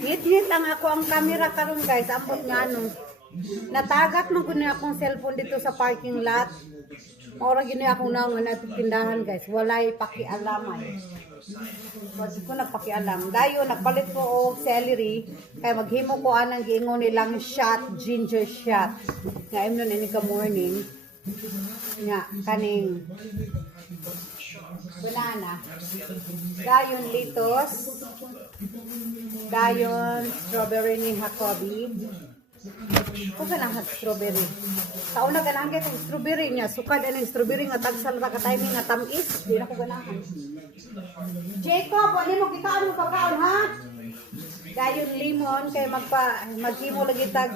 Hit-hit ang ako ang camera karon guys. Ambot nga no. Natagat man ko na akong cellphone dito sa parking lot. Maura gini akong naungan na tindahan guys. Walay pakialam ay. Wala ko nagpakialam. Dayo, nagpalit ko og celery. Kaya maghimo ko anang giingon nilang shot, ginger shot. Nga imnon ini ka morning. Nga, kaning banana. Dayon litos. Dayon strawberry ni Jacobi. Kung ganang strawberry. Kauna ganahan itong strawberry niya. Sukad ang strawberry nga tagsal ra ka timing nga tamis. Di na ko ganahan. Jacob, wali mo kita ang kakaon ha? Dayon limon kay maghimo lagi tag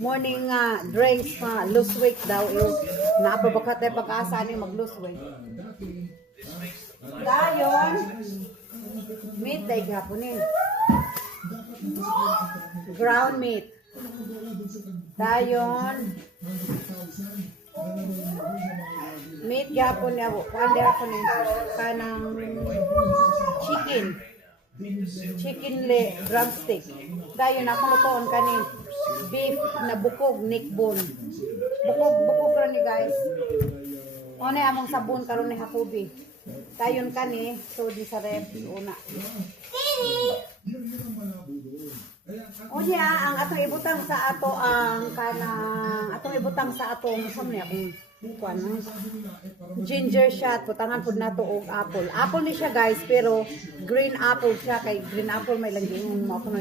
morning drinks lose weight daw. Napabakat ay pag-asa ni mag lose weight. Dayon meat day gapon eh. Ground meat. Dayon meat gapon niya po. Kande ako ni kanang chicken drumstick. Dayon ako lutoon kani beef na bukog neck bone. Bukog ra ni guys. One among sabon karon ni Jacobi. Dayon kani so di sa ref una. O niya, ang atong ibutang sa ato ang kanang atong ibutang sa atong samne akong kuan ginger shot putangan pud nato og apple. Apple ni siya guys pero green apple siya kay green apple may lang yung mo kuno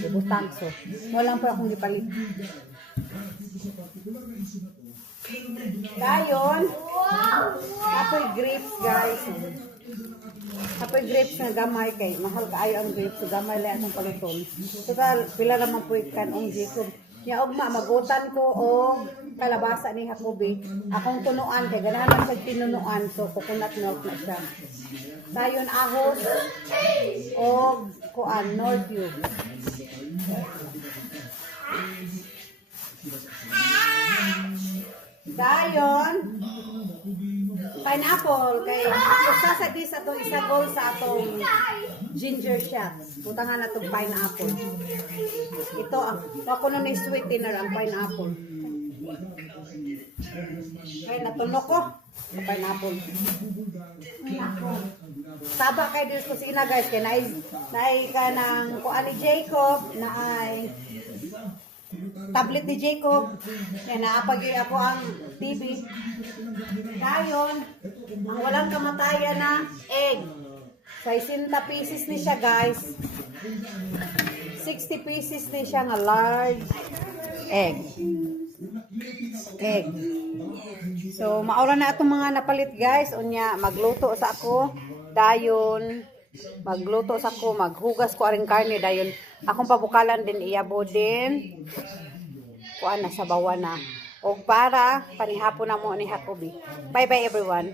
ibutang so mo lang pa akong gipalit. Dayon apple grapes guys. Apple grapes nga gamay kay mahal kaayo ang grapes so gamay lang akong paliton. Total pila ra man puy kanong Jacob. Nya ugma magutan ko og kalabasa ni Jacobi. Akong tunuan kay ganahan man sa tinunuan so coconut milk na siya. Dayon ahos og kuan Northview. Dayon pineapple kay usa sa dis atong isa goal sa atong ginger shot. Butangan na itong pineapple. Ito ako nun ay sweetener ang pineapple. Kaya natunog ko ang pineapple. Taba kayo din sa kusina guys kaya naay ka ng kuan ni Jacob na ay tablet ni Jacob. Yan, naapagay ako ang TV. Dayon, ang walang kamatayan na egg. 60 pieces ni siya guys. 60 pieces ni siya nga large egg. So, maura na itong mga napalit guys. Unya, magluto sa ako. Dayon, magluto sa ako. Maghugas ko aring karne. Dayon, akong pabukalan din iyabo din. Kuan na sa bawa na. O para panihapon na mo ni Jacobi. Bye bye everyone.